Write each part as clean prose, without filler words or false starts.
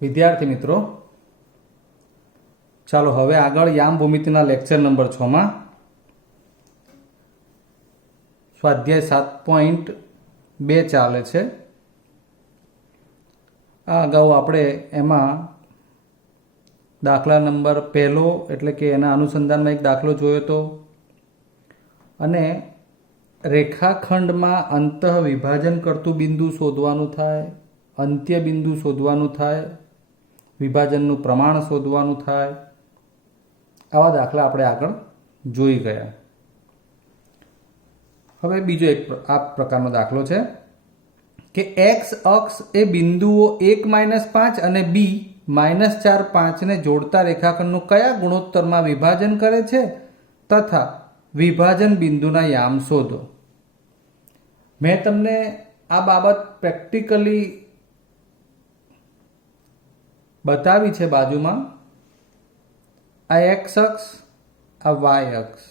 વિદ્યાર્થી મિત્રો, ચાલો હવે આગળ યામ ભૂમિતિના લેક્ચર નંબર 6 માં સ્વાધ્યાય 7.2 ચાલે છે. આ અગાઉ આપણે એમાં દાખલા નંબર પહેલો એટલે કે એના અનુસંધાનમાં એક દાખલો જોયો હતો અને રેખાખંડમાં અંતઃ વિભાજન કરતું બિંદુ શોધવાનું થાય, અંત્ય બિંદુ શોધવાનું થાય, વિભાજનનું પ્રમાણ શોધવાનું થાય. આવા દાખલા આપણે આગળ જોઈ ગયા. હવે બીજો એક આ પ્રકારનો દાખલો છે કે એક્સ અક્ષ એ બિંદુઓ 1-5 અને બી -4 5 ને જોડતા રેખાખંડનું કયા ગુણોત્તરમાં વિભાજન કરે છે તથા વિભાજન બિંદુના યામ શોધો. મેં તમને આ બાબત પ્રેક્ટિકલી બતાવી છે. બાજુમાં આ એક્સ અક્ષ, આ વાય અક્ષ,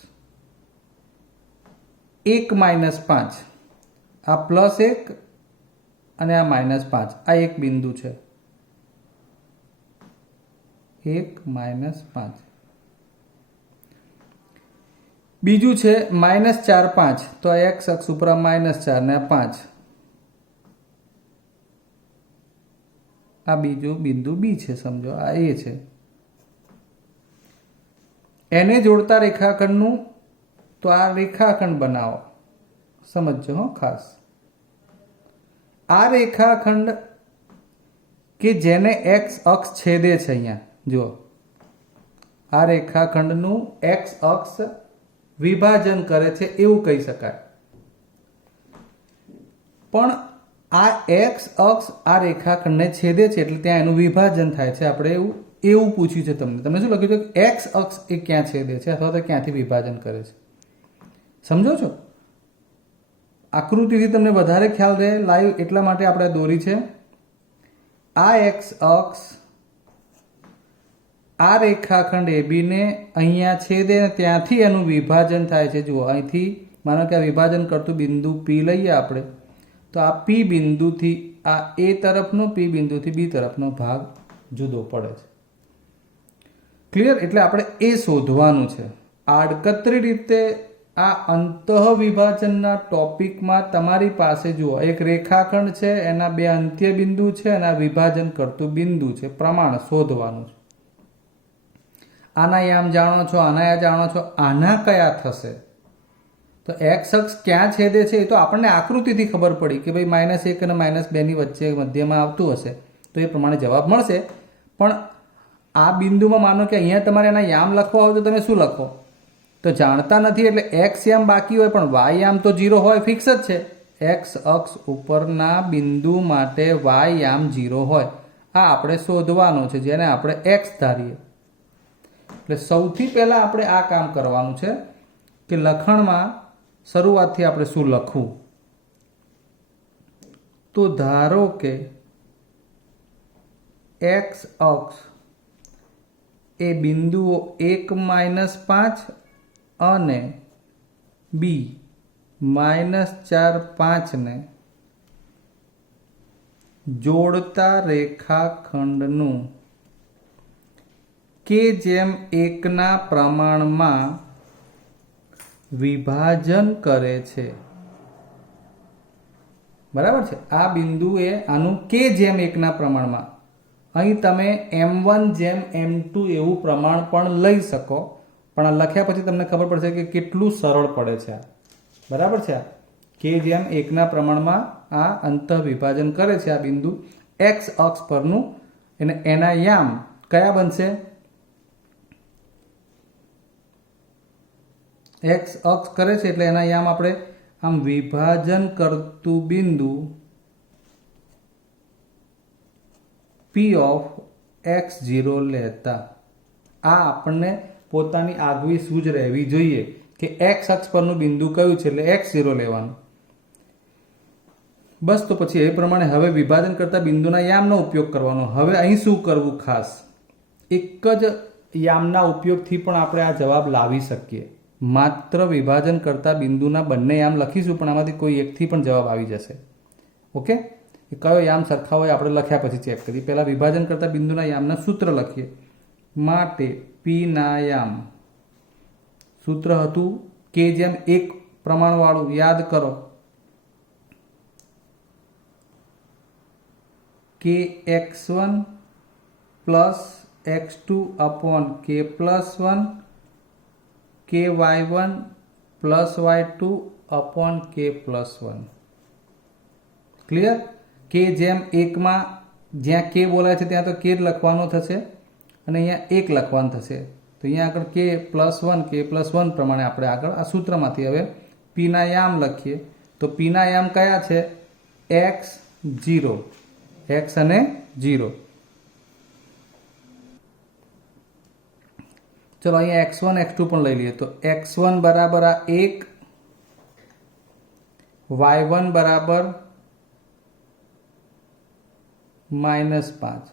1-5, આ +1 અને આ -5, આ એક બિંદુ છે. 1-5. બીજું છે -4 5, તો આ એક્સ અક્ષ ઉપર -4 ને 5, આ બીજું બિંદુ બી છે. સમજો આ એ છે. એને જોડતા રેખાખંડનું, તો આ રેખાખંડ બનાવો. સમજજો હો ખાસ. આ રેખાખંડ કે જેને એક્સ અક્ષ છેદે છે, અહીંયા જુઓ, આ રેખાખંડનું એક્સ અક્ષ વિભાજન કરે છે એવું કહી શકાય. પણ આ એક્સ અક્ષ આ રેખાખંડને છેદે છે એટલે ત્યાં એનું વિભાજન થાય છે. આપણે એવું પૂછ્યું છે તમને. તમને શું લખ્યું છે કે એક્સ અક્ષ એ ક્યાં છેદે છે અથવા તો ક્યાંથી વિભાજન કરે છે. સમજો છો? આકૃતિથી તમને વધારે ખ્યાલ રહે લાઈવ, એટલા માટે આપણે દોરી છે. આ એક્સ અક્ષ આ રેખાખંડ એબીને અહીંયા છેદે, ત્યાંથી એનું વિભાજન થાય છે. જુઓ, અહીંથી માનો કે આ વિભાજન કરતું બિંદુ પી લઈએ આપણે, તો આ પી બિંદુથી આ એ તરફનો, પી બિંદુથી બી તરફનો ભાગ જુદો પડે છે. ક્લિયર? એટલે આપણે એ શોધવાનું છે. આડકતરી રીતે આ અંતઃ વિભાજનના ટોપિકમાં તમારી પાસે જુઓ, એક રેખાખંડ છે, એના બે અંત્ય બિંદુ છે અને આ વિભાજન કરતું બિંદુ છે. પ્રમાણ શોધવાનું છે. આના યામ જાણો છો, આના યામ જાણો છો, આના કયા થશે? તો એક્સ અક્ષ ક્યાં છેદે છે એ તો આપણને આકૃતિથી ખબર પડી કે ભાઈ -1 અને -2 ની વચ્ચે મધ્યમાં આવતું હશે, તો એ પ્રમાણે જવાબ મળશે. પણ આ બિંદુમાં માનો કે અહીંયા તમારે એના યામ લખવા હોય તો તમે શું લખો? તો જાણતા નથી એટલે એક્સ યામ બાકી હોય, પણ વાય યામ તો 0 હોય, ફિક્સ જ છે. એક્સ અક્ષ ઉપરના બિંદુ માટે વાય યામ 0 હોય. આ આપણે શોધવાનો છે, જેને આપણે એક્સ ધારીએ. એટલે સૌથી પહેલા આપણે આ કામ કરવાનું છે કે લખણમાં શરૂઆતથી આપણે શું લખવું. તો ધારો કે એક્સ અક્ષ એ બિંદુઓ 1-5 અને બી -4 5 ને જોડતા રેખાખંડનું કે જેમ 1 ના પ્રમાણમાં વિભાજન કરે છે. બરાબર છે? આ બિંદુ એ આનું કે જેમ 1 ના પ્રમાણમાં, અહીં તમે m1/m2 એવું પ્રમાણ પણ લઈ શકો, પણ આ લખ્યા પછી તમને ખબર પડશે કે કેટલું સરળ પડે છે. બરાબર છે? કે જેમ 1 ના પ્રમાણમાં આ અંતઃ વિભાજન કરે છે આ બિંદુ એક્સ અક્ષ પરનું, અને એના યામ કયા બનશે? એક્સ અક્ષ કરે છે એટલે એના યામ આપણે આમ વિભાજન કરતું બિંદુ P ઓફ x0 લેતા. આ આપણને પોતાની આગવી સૂઝ રહેવી જોઈએ કે એક્સ અક્ષ પરનું બિંદુ કયું છે, એટલે x0 લેવાનું. બસ, તો પછી એ પ્રમાણે હવે વિભાજન કરતા બિંદુના યામનો ઉપયોગ કરવાનો. હવે અહીં શું કરવું? ખાસ એક જ યામના ઉપયોગથી પણ આપણે આ જવાબ લાવી શકીએ. માત્ર વિભાજન કરતા બિંદુના બંને યામ લખીશું, પણ આમાંથી કોઈ એકથી પણ જવાબ આવી જશે. ઓકે? કે કયો યામ સરખા હોય આપણે લખ્યા પછી ચેક કરીએ. પહેલાં વિભાજન કરતા બિંદુના યામના સૂત્ર લખીએ. માટે પીના યામ સૂત્ર હતું K/1 પ્રમાણવાળું, યાદ કરો. Kx1 plus x2 upon K+1 Ky1 plus y2 upon K+1. Clear? K/1 માં જ્યાં K બોલાય છે ત્યાં તો K જ લખવાનો થશે અને અહીંયા 1 લખવાનું થશે. તો અહીંયા આગળ K+1 પ્રમાણે આપણે આગળ આ સૂત્રમાંથી હવે પીના યામ લખીએ. તો પીના યામ કયા છે? x0, x અને 0. ચલો અહીંયા x1 x2 પણ લઈ લઈએ. તો x1 બરાબર આ 1, y1 બરાબર -5,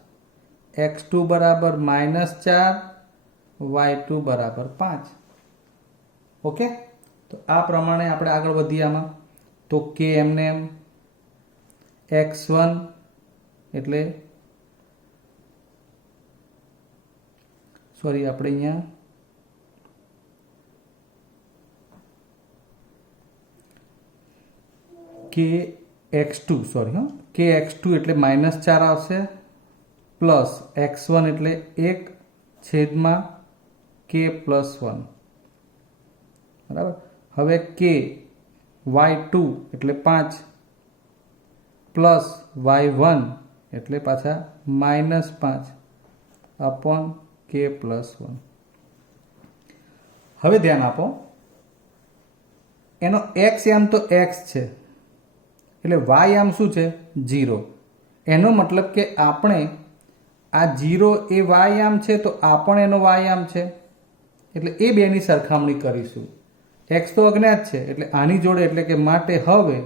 x2 બરાબર -4, y2 બરાબર 5. ઓકે, તો આ પ્રમાણે આપણે આગળ વધીએ આમાં. તો k એમને એમ, x1 એટલે સોરી આપણે અહીંયા kx2 એટલે -4 આવશે, પ્લસ x1 એટલે 1 છેદમાં K+1. બરાબર. હવે y2 એટલે 5 પ્લસ y1 એટલે પાછા -5 અપોન K+1. હવે ધ્યાન આપો, એનો x યામ તો x છે એટલે y યામ શું છે? 0. એનો મતલબ કે આપણે આ 0 એ y યામ છે તો આ પણ એનો y યામ છે, એટલે એ બેની સરખામણી કરીશું. x તો અજ્ઞાત છે એટલે આની જોડે, એટલે કે માટે હવે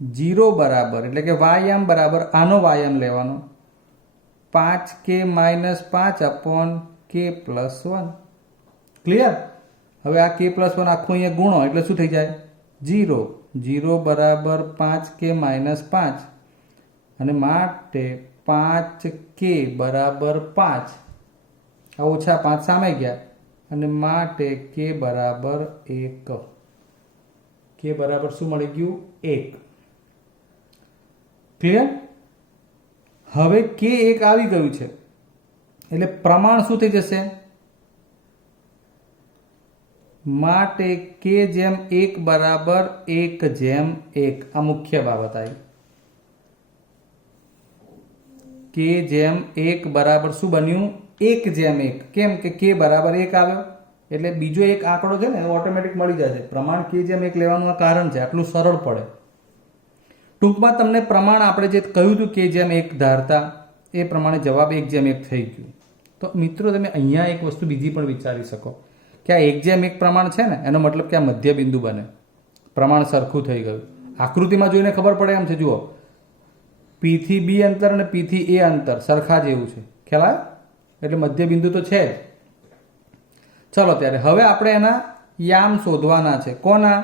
0 બરાબર એટલે કે y યામ બરાબર આનો y યામ લેવાનો, 5k - 5 અપોન K+1. ક્લિયર? હવે આ K+1 આખું અહીંયા ગુણો એટલે શું થઈ જાય? 0. 0 બરાબર 5k - 5 અને માટે 5k બરાબર 5, આ ઓછા 5 સામે ગયા અને માટે k બરાબર 1. k બરાબર શું મળી ગયું? 1. ક્લિયર? હવે k 1 આવી ગયું છે એટલે પ્રમાણ શું થઈ જશે? માટે K/1 બરાબર 1/1. આ મુખ્ય બાબત આવી. K/1 બરાબર શું બન્યું? 1/1. કેમ કે k બરાબર 1 આવ્યો એટલે બીજો એક આંકડો છે ને ઓટોમેટિક મળી જાય છે. પ્રમાણ K/1 લેવાનું આ કારણ છે, આટલું સરળ પડે. ટૂંકમાં તમને પ્રમાણ આપણે જે કહ્યું હતું K/1 ધારતા એ પ્રમાણે જવાબ 1/1 થઈ ગયું. તો મિત્રો તમે અહીંયા એક વસ્તુ બીજી પણ વિચારી શકો કે આ 1/1 પ્રમાણ છે ને એનો મતલબ કે આ મધ્ય બિંદુ બને, પ્રમાણ સરખું થઈ ગયું. આકૃતિમાં જોઈને ખબર પડે એમ છે. જુઓ, P થી B અંતર અને P થી A અંતર સરખા જેવું છે, ખ્યાલ આવે? એટલે મધ્ય બિંદુ તો છે જ. ચલો ત્યારે હવે આપણે એના યામ શોધવાના છે. કોના?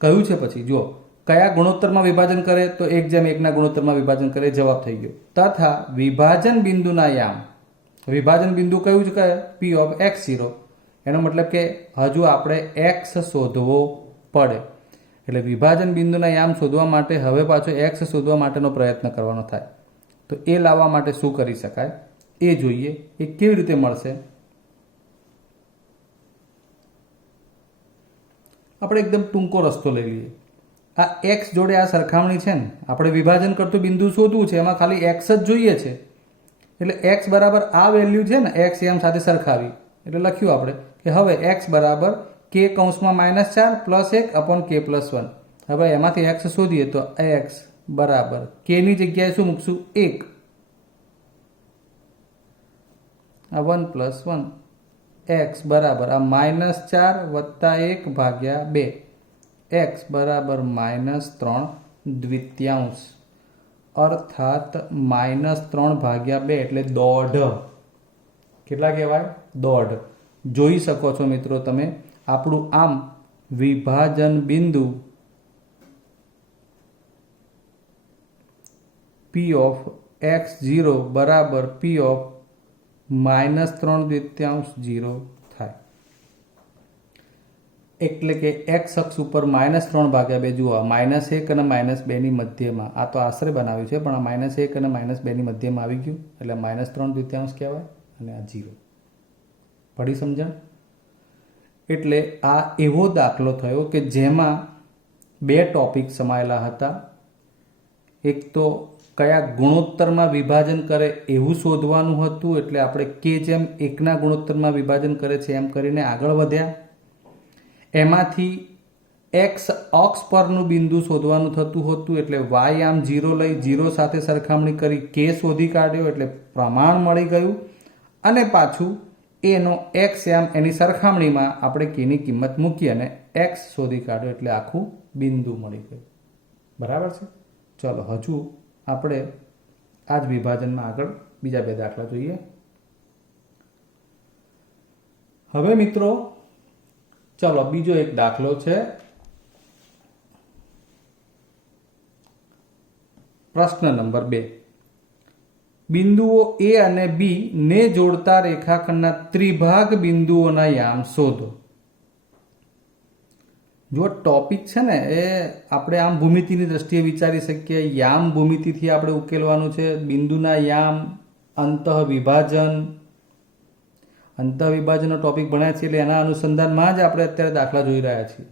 કયું છે પછી જુઓ, કયા ગુણોત્તરમાં વિભાજન કરે? તો 1/1 ના ગુણોત્તરમાં વિભાજન કરે, જવાબ થઈ ગયો. તથા વિભાજન બિંદુના યામ, વિભાજન બિંદુ કયું છે? P of x0. એનો મતલબ કે હજુ આપણે x શોધવો પડે. એટલે વિભાજન બિંદુના યામ શોધવા માટે હવે પાછો x શોધવા માટેનો પ્રયત્ન કરવાનો થાય. તો એ લાવવા માટે શું કરી શકાય એ જોઈએ. એ કેવી રીતે મળશે? આપણે એકદમ ટૂંકો રસ્તો લઈ લઈએ. આ x જોડે આ સરખામણી છે ને, આપણે વિભાજન કરતું બિંદુ શોધવું છે, એમાં ખાલી x જ જોઈએ છે. એટલે x બરાબર આ વેલ્યુ છે ને, x યામ સાથે સરખાવી એટલે લખ્યું આપણે કે હવે x બરાબર K/-4 પ્લસ 1 અપોન K+1. હવે એમાંથી x શોધીએ તો x બરાબર k ની જગ્યાએ શું મૂકશું? 1. આ 1 + 1. x બરાબર આ -4 + 1 ભાગ્યા 2. x બરાબર -3 દ્વિતીયાંશ, અર્થાત -3 ભાગ્યા 2 એટલે 1/2. કેટલા કહેવાય? 1/2. જોઈ શકો છો મિત્રો તમે, આપણું આમ વિભાજન બિંદુ પી ઓફ x0 બરાબર પી ઓફ -3/0 થાય. એટલે કે x અક્ષ ઉપર -3/2 જુઓ, -1 અને -2 ની મધ્યમાં, આ તો આશરે બનાવ્યું છે પણ આ -1 અને -2 ની મધ્યમાં આવી ગયું એટલે -3/2 કહેવાય અને આ 0. પડી સમજણ? એટલે આ એવો દાખલો થયો કે જેમાં બે ટોપિક સમાયેલા હતા. એક તો કયા ગુણોત્તરમાં વિભાજન કરે એવું શોધવાનું હતું, એટલે આપણે કે જેમ એકના ગુણોત્તરમાં વિભાજન કરે છે એમ કરીને આગળ વધ્યા. એમાંથી એક્સ અક્ષ પરનું બિંદુ શોધવાનું થતું હતું, એટલે વાય આમ 0 લઈ 0 સાથે સરખામણી કરી કે શોધી કાઢ્યો એટલે પ્રમાણ મળી ગયું. અને પાછું એનો એક્સ આમ એની સરખામણીમાં આપણે કેની કિંમત મૂકી અને એક્સ શોધી કાઢ્યો એટલે આખું બિંદુ મળી ગયું. બરાબર છે? ચલો હજુ આપણે આ જ વિભાજનમાં આગળ બીજા બે દાખલા જોઈએ. હવે મિત્રો ચલો બીજો એક દાખલો છે. પ્રશ્ન નંબર 2. બિંદુઓ એ અને બી ને જોડતા રેખાખંડના ત્રિભાગ બિંદુઓના યામ શોધો. જો ટોપિક છે ને એ આપણે આમ ભૂમિતિની દ્રષ્ટિએ વિચારી શકીએ. યામ ભૂમિતિથી આપણે ઉકેલવાનું છે. બિંદુના યામ, અંતઃવિભાજનનો ટોપિક ભણ્યા છીએ એટલે એના અનુસંધાનમાં જ આપણે અત્યારે દાખલા જોઈ રહ્યા છીએ.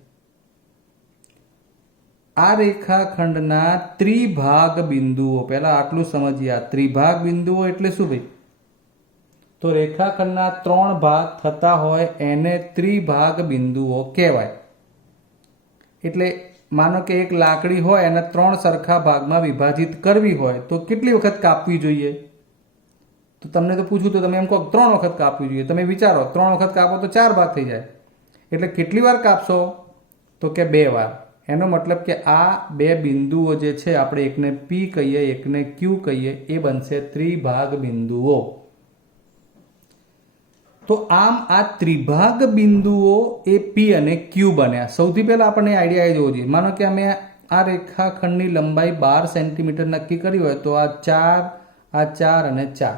આ રેખાખંડના ત્રિભાગ બિંદુઓ, પહેલા આટલું સમજીએ. આ ત્રિભાગ બિંદુઓ એટલે શું ભાઈ? તો રેખાખંડના 3 ભાગ થતા હોય એને ત્રિભાગ બિંદુઓ કહેવાય. એટલે માનો કે એક લાકડી હોય એને 3 સરખા ભાગમાં વિભાજિત કરવી હોય તો કેટલી વખત કાપવી જોઈએ? તો તમને તો પૂછું તો તમે એમ કહો 3 વખત કાપવી જોઈએ. તમે વિચારો 3 વખત કાપો તો 4 ભાગ થઈ જાય. એટલે કેટલી વાર કાપશો? તો કે 2 વાર. એનો મતલબ કે આ બે બિંદુઓ જે છે આપણે એકને પી કહીએ એકને ક્યુ કહીએ એ બનશે ત્રિભાગ બિંદુઓ. તો આમ આ ત્રિભાગ બિંદુઓ એ પી અને ક્યુ બન્યા. સૌથી પહેલા આપણને આઈડિયા એ જોવો જોઈએ. માનો કે અમે આ રેખાખંડની લંબાઈ 12 સેન્ટીમીટર નક્કી કરી હોય તો આ 4 અને 4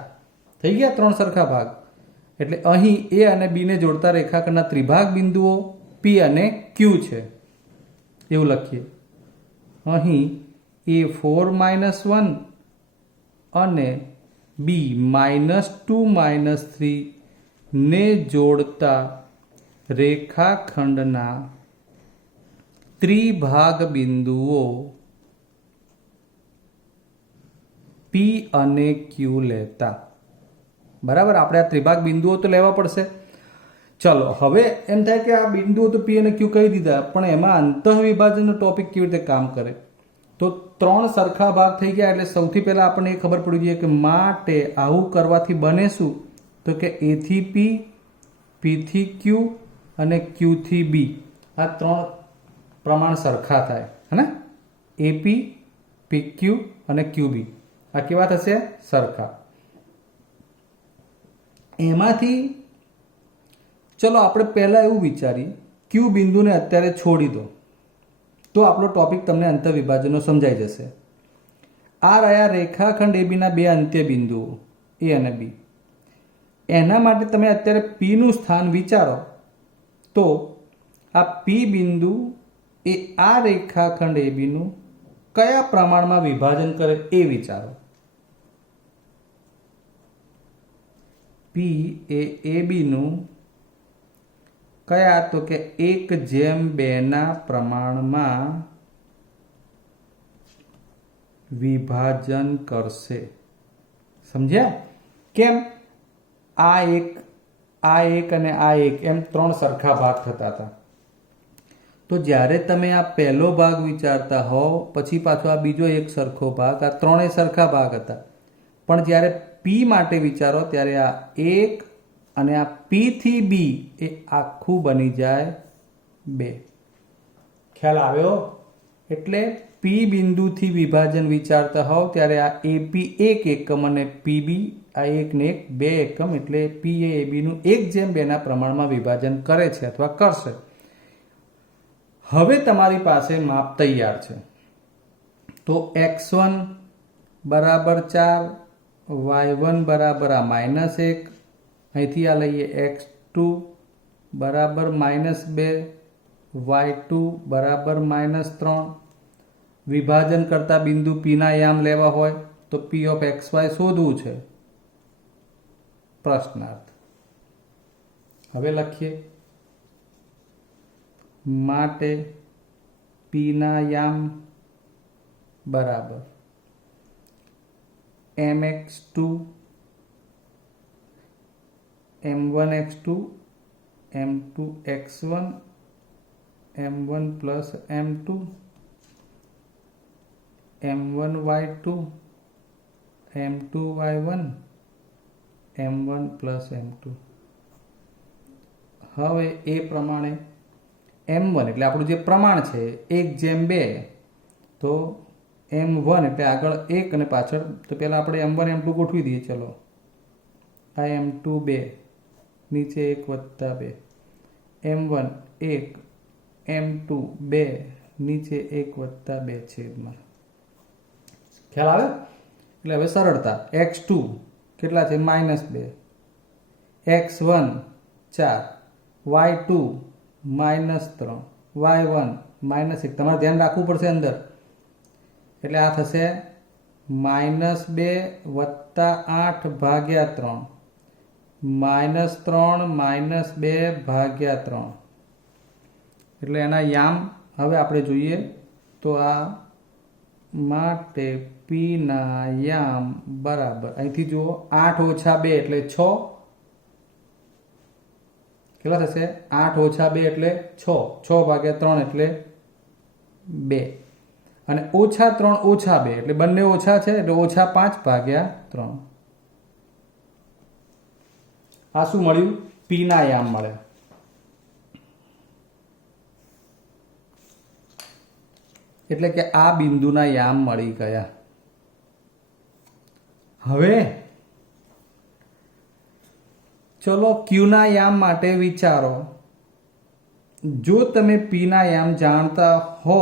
થઈ ગયા 3 સરખા ભાગ. એટલે અહીં એ અને બી ને જોડતા રેખાખંડના ત્રિભાગ બિંદુઓ પી અને ક્યુ છે એવું લખીએ. અહીં A4-1 અને B-2-3 ને જોડતા રેખાખંડના ત્રિભાગ બિંદુઓ પી અને ક્યુ લેતા. બરાબર, આપણે આ ત્રિભાગ બિંદુઓ તો લેવા પડશે. ચલો હવે એમ થાય કે આ બિંદુઓ તો પી અને ક્યુ કહી દીધા, પણ એમાં અંતઃવિભાજનનો ટોપિક કેવી રીતે કામ કરે? તો 3 સરખા ભાગ થઈ ગયા એટલે સૌથી પહેલા આપણને એ ખબર પડી જોઈએ કે માટે આવું કરવાથી બને શું? તો કે એ થી પી, પી થી ક્યુ અને ક્યુ થી બી, આ 3 પ્રમાણ સરખા થાય. હે ને? એપી, પી ક્યુ અને ક્યુ બી આ કેવા થશે? સરખા. એમાંથી ચલો આપણે પહેલા એવું વિચારીએ, ક્યુ બિંદુને અત્યારે છોડી દો તો આપણો ટોપિક તમને અંતઃવિભાજનનો સમજાઈ જશે. આ રહ્યા રેખાખંડ એબીના બે અંત્ય બિંદુઓ એ અને બી. એના માટે તમે અત્યારે પી નું સ્થાન વિચારો તો આ પી બિંદુ એ આ રેખાખંડ એબીનું કયા પ્રમાણમાં વિભાજન કરે એ વિચારો. પી એ એબીનું કયા? તો કે 1:2 પ્રમાણમાં વિભાજન કરશે. સમજ્યા? કેમ? આ એક અને આ એક એમ 3 સરખા ભાગ થતા હતા. તો જ્યારે તમે આ પહેલો ભાગ વિચારતા હોવ પછી પાછો આ બીજો એક સરખો ભાગ, આ 3 સરખા ભાગ હતા. પણ જ્યારે પી માટે વિચારો ત્યારે આ 1 અને આ પી થી બી એ આખું બની જાય 2. ખ્યાલ આવ્યો? એટલે પી બિંદુથી વિભાજન વિચારતા હોવ ત્યારે આ એપી 1 એકમ અને પીબી આ 1 ને 1 2 એકમ, એટલે પી એ એબીનું 1:2 પ્રમાણમાં વિભાજન કરે છે અથવા કરશે. હવે તમારી પાસે માપ તૈયાર છે. તો x1 બરાબર 4, y1 બરાબર આ -1, અહીંથી આ લઈએ x2 બરાબર -2, y2 બરાબર -3. વિભાજન કરતા બિંદુ P ના યામ લેવા હોય તો P ઓફ xy શોધવું છે. પ્રશ્નાર્થ. હવે લખીએ. માટે P ના યામ બરાબર mx2 m1x2 m2x1 m1 plus m2 m1y2 m2y1 m1 plus m2. હવે એ પ્રમાણે m1 એટલે આપણું જે પ્રમાણ છે 1:2, તો m1 એટલે આગળ 1 અને પાછળ, તો પહેલાં આપણે m1 m2 ગોઠવી દઈએ. ચલો, આ m2 2, નીચે 1 + 2, m1 1, m2 2, નીચે 1 + 2 છેદમાં. ખ્યાલ આવે? એટલે હવે સરળતા. x2 કેટલા છે? -2, x1 4, y2 -3, y1 -1. તમારે ધ્યાન રાખવું પડશે અંદર. એટલે આ થશે -2 + 8 ભાગ્યા 3, -3 -2 ભાગ્યા 3. એટલે એના યામ હવે આપણે જોઈએ તો આ માટે P ના યામ બરાબર, અહીંથી જુઓ 8 - 2 એટલે 6. કેટલા થશે? 8 - 2 એટલે 6, 6 ભાગ્યા 3 એટલે 2, અને -3 - 2 એટલે બંને ઓછા છે, એટલે -5 ભાગ્યા 3. આ શું મળ્યું? P ના યામ મળે. એટલે કે આ બિંદુના યામ મળી ગયા. હવે ચલો Q ના યામ માટે વિચારો. જો તમે P ના યામ જાણતા હો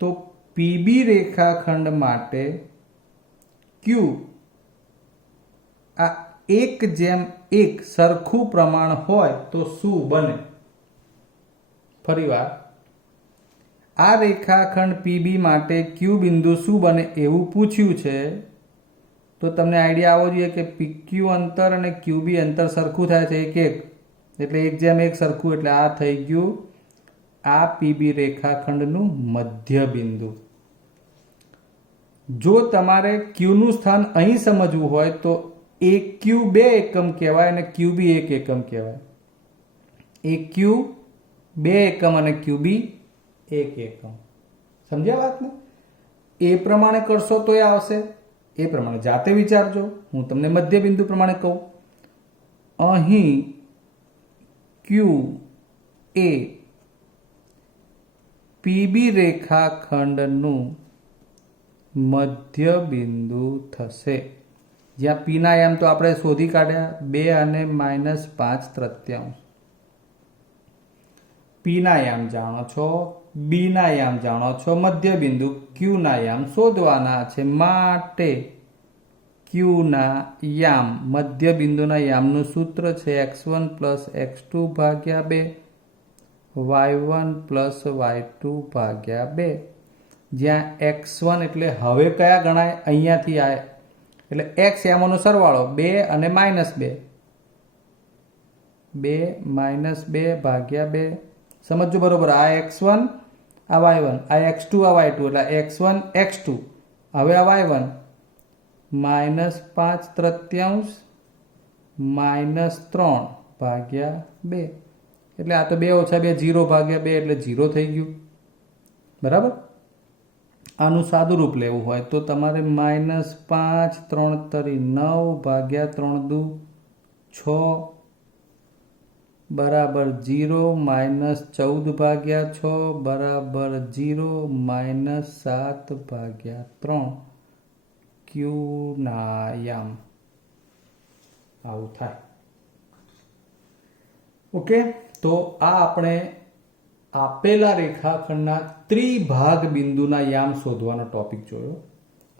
તો PB રેખાખંડ માટે Q આ 1:1 સરખું પ્રમાણ હોય તો શું બને? ફરીવાર, આ રેખાખંડ PB માટે Q બિંદુ શું બને એવું પૂછ્યું છે. તો તમને આઈડિયા આવવો જોઈએ કે PQ અંતર અને QB અંતર સરખું થાય છે 1:1, એટલે 1:1 સરખું. એટલે આ થઈ ગયું આ PB રેખાખંડનું મધ્ય બિંદુ. જો તમારે Q નું સ્થાન અહીં સમજવું હોય તો AQ 2 એકમ કહેવાય અને QB 1 એકમ કહેવાય. AQ 2 એકમ અને QB 1 એકમ. સમજ્યા વાતને? એ પ્રમાણે કરશો તો એ આવશે. એ પ્રમાણે જાતે વિચારજો. હું તમને મધ્ય બિંદુ પ્રમાણે કહું. અહીં Q એ PB રેખાખંડનું મધ્ય બિંદુ થશે. જ્યાં P ના યામ તો આપણે શોધી કાઢ્યા 2 અને -5/3. P ના યામ જાણો છો, B ના યામ જાણો છો, મધ્ય બિંદુ Q ના યામ શોધવાના છે. માટે Q ના યામ, મધ્ય બિંદુના યામનું સૂત્ર છે x1 + x2 ભાગ્યા 2, y1 + y2 ભાગ્યા 2. જ્યાં x1 એટલે હવે કયા ગણાય? અહીંયાથી આ, એટલે x યામોનો સરવાળો 2 અને -2, 2 - 2 ભાગ્યા 2. સમજો બરોબર. આ x1, આ y1, આ x2, આ y2, એટલે x1 x2. હવે આ y1 -5/3 -3 ભાગ્યા 2. એટલે આ તો 2 - 2 0 ભાગ્યા 2 એટલે 0 થઈ ગયું. બરાબર. આનું સાદું રૂપ લેવું હોય તો તમારે -5 3 તરી 9 ભાગ્યા 3 દુ 6 બરાબર 0, -14 ભાગ્યા 6 બરાબર 0, -7 ભાગ્યા 3. Q ના યામ આવું થાય. ઓકે, તો આ આપણે આપેલા રેખાખંડના ત્રિભાગ બિંદુના યામ શોધવાનો ટોપિક જોયો.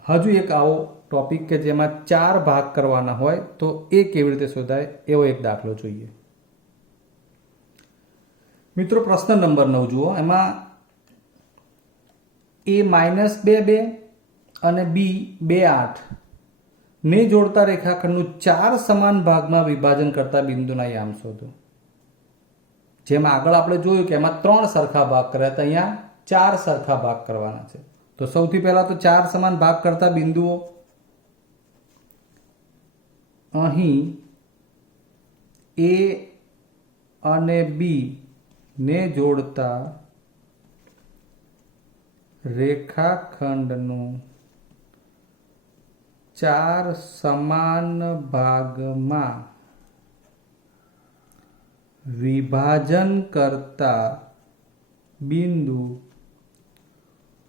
હજુ એક આવો ટોપિક કે જેમાં 4 ભાગ કરવાના હોય તો એ કેવી રીતે શોધાય એવો એક દાખલો જોઈએ. મિત્રો પ્રશ્ન નંબર 9 જુઓ. એમાં a-2 અને b-8 ને જોડતા રેખાખંડનું 4 સમાન ભાગમાં વિભાજન કરતા બિંદુના યામ શોધો. જેમ આગળ આપણે જોયું કે એમાં 3 સરખા ભાગ કર્યા હતા, અહીંયા 4 સરખા ભાગ કરવાના છે. તો સૌથી પહેલા તો 4 સમાન ભાગ કરતા બિંદુઓ અહીં a અને b ને જોડતા રેખાખંડનું 4 સમાન ભાગમાં વિભાજન કરતા બિંદુ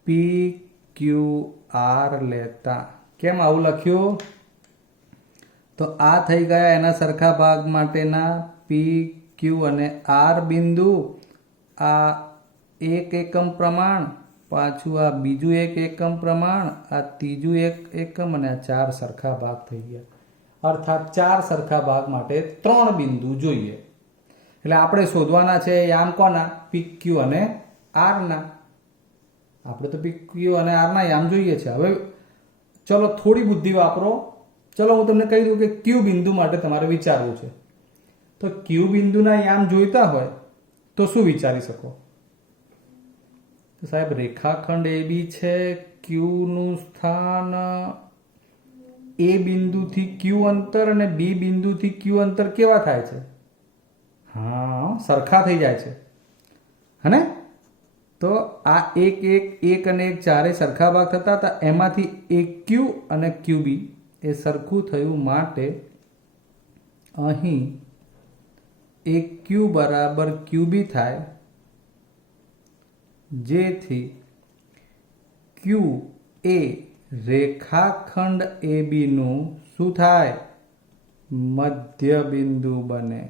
PQR લેતા. કેમ આવું લખ્યું? તો આ થઈ ગયા એના સરખા ભાગ માટેના PQ અને R બિંદુ. આ 1 એકમ પ્રમાણ, પાછું આ બીજું 1 એકમ પ્રમાણ, આ ત્રીજું 1 એકમ અને આ 4 સરખા ભાગ થઈ ગયા. અર્થાત 4 સરખા ભાગ માટે 3 બિંદુ જોઈએ. એટલે આપણે શોધવાના છે યામ કોના? PQ અને R ના. આપણે તો PQ અને R ના યામ જોઈએ છે. હવે ચલો થોડી બુદ્ધિ વાપરો. ચલો હું તમને કહી દઉં કે Q બિંદુ માટે તમારે વિચારવું છે. તો Q બિંદુના યામ જોઈતા હોય તો શું વિચારી શકો? તો સાહેબ રેખાખંડ AB છે, Q નું સ્થાન A બિંદુથી Q અંતર અને B બિંદુથી Q અંતર કેવા થાય છે? હા, સરખા થઈ જાય છે. હને? તો આ 1 અને 1 ચારેય સરખા ભાગ થતા હતા, એમાંથી AQ અને QB એ સરખું થયું માટે અહીં AQ બરાબર QB થાય, જેથી Q એ રેખાખંડ AB નું શું થાય? મધ્ય બિંદુ બને.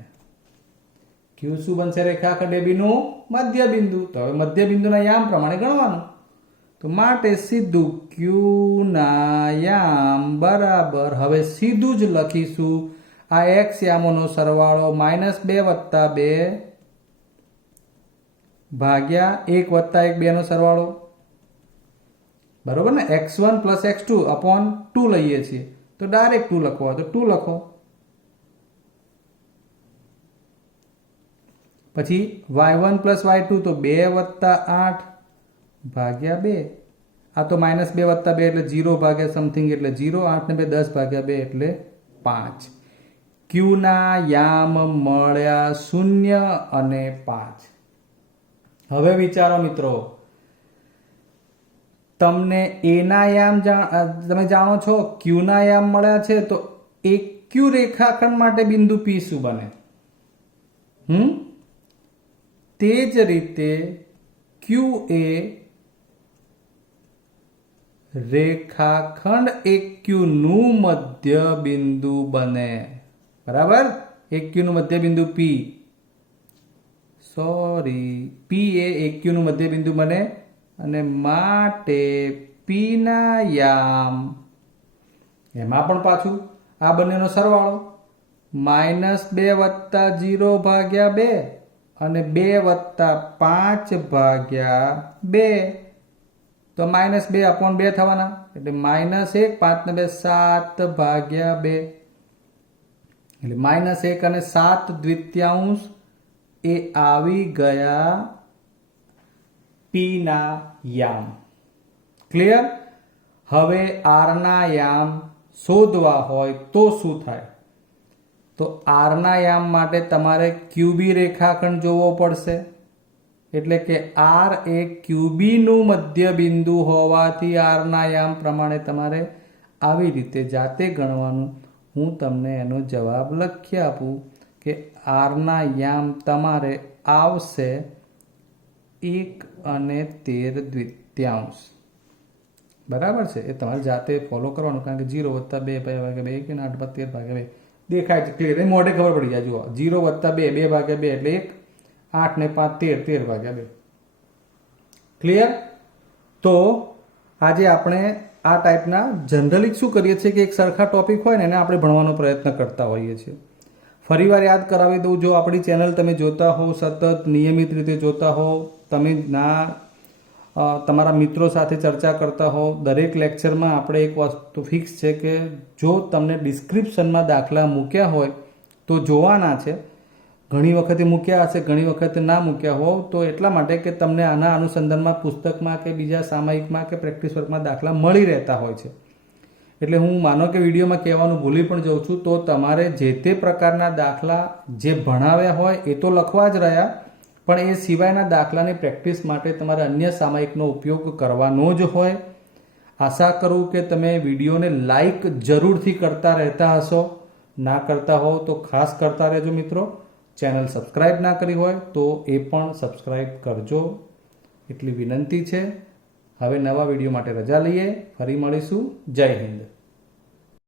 Q શું બનશે? રેખાખંડ AB નું મધ્ય બિંદુ. તો હવે મધ્ય બિંદુના યામ પ્રમાણે ગણવાનું. તો માટે સીધું Q ના યામ બરાબર, હવે સીધું જ લખીશું આ x યામોનો સરવાળો -2 + 2 ભાગ્યા 1 + 1 2 નો સરવાળો. બરોબર ને? x1 + x2 upon 2 લઈએ છીએ તો ડાયરેક્ટ 2 લખો તો 2 લખો. પછી y1 + y2 તો 2 + 8 ભાગ્યા 2. આ તો -2 + 2 એટલે 0 ભાગ્યા સમથિંગ એટલે 0. 8 ને 2 10 ભાગ્યા 2 એટલે 5. Q ના યામ મળ્યા 0 અને 5. હવે વિચારો મિત્રો, તમને A ના યામ તમે જાણો છો, Q ના યામ મળ્યા છે, તો AQ રેખાખંડ માટે બિંદુ P શું બને? તે જ રીતે Q એ રેખાખંડ AQ નું મધ્ય બિંદુ બને. બરાબર? AQ નું મધ્ય બિંદુ P, P એ AQ નું મધ્ય બિંદુ બને અને માટે P ના યામ, એમાં પણ પાછું આ બંનેનો સરવાળો -2 + 0 ભાગ્યા 2 અને 2 + 5 ભાગ્યા 2. તો -2/2 થવાના એટલે -1 5 ને 2 7 ભાગ્યા 2 એટલે -1 અને 7 દ્વિતીયાંશ એ આવી ગયા P ના યામ. ક્લિયર? હવે R ના યામ શોધવા હોય તો શું થાય? તો R ના યામ માટે તમારે QB રેખાખંડ જોવો પડશે. એટલે કે R એ QB નું મધ્ય બિંદુ હોવાથી R ના યામ પ્રમાણે તમારે આવી રીતે જાતે ગણવાનું. હું તમને એનો જવાબ લખી આપું કે R ના યામ તમારે આવશે 1 અને 13 દ્વિતીયાંશ. બરાબર છે? એ તમારે જાતે ફોલો કરવાનું, કારણ કે 0 + 2 ભાગ્યા 2 1 8 + 13 ભાગ્યા 2 દેખાય છે ક્લિયર. એ મોઢે ખબર પડી જાય. જુઓ, 0 + 2 2 ભાગ્યા 2 એટલે 1, 8 ને 5 13 13 ભાગ્યા 2. ક્લિયર? તો આજે આપણે આ ટાઈપના જનરલી શું કરીએ છીએ કે એક સરખા ટોપિક હોય ને એને આપણે ભણવાનો પ્રયત્ન કરતા હોઈએ છીએ. ફરીવાર યાદ કરાવી દઉં, જો આપણી ચેનલ તમે જોતા હો, સતત નિયમિત રીતે જોતા હો, તમે તમારા મિત્રો સાથે ચર્ચા કરતા હો, દરેક લેક્ચરમાં આપણે એક વસ્તુ ફિક્સ છે કે જો તમને ડિસ્ક્રિપ્શનમાં દાખલા મૂક્યા હોય તો જોવાના છે. ઘણી વખતે મૂક્યા હશે, ઘણી વખતે ના મૂક્યા હોવ તો એટલા માટે કે તમને આના અનુસંધાનમાં પુસ્તકમાં કે બીજા સામાયિકમાં કે પ્રેક્ટિસ વર્કમાં દાખલા મળી રહેતા હોય છે. એટલે હું માનો કે વિડીયોમાં કહેવાનું ભૂલી પણ જાઉં છું તો તમારે જે તે પ્રકારના દાખલા જે ભણાવ્યા હોય એ તો લખવા જ રહ્યા, પણ એ સિવાયના દાખલાની પ્રેક્ટિસ માટે તમારે અન્ય સામાયિકનો ઉપયોગ કરવાનો જ હોય. આશા કરું કે તમે વિડીયોને લાઈક જરૂરથી કરતા રહેતા હશો. ના કરતા હો તો ખાસ કરતા રહેજો મિત્રો. ચેનલ સબસ્ક્રાઈબ ના કરી હોય તો એ પણ સબસ્ક્રાઈબ કરજો, એટલી વિનંતી છે. હવે નવા વિડીયો માટે રજા લઈએ, ફરી મળીશું. જય હિન્દ.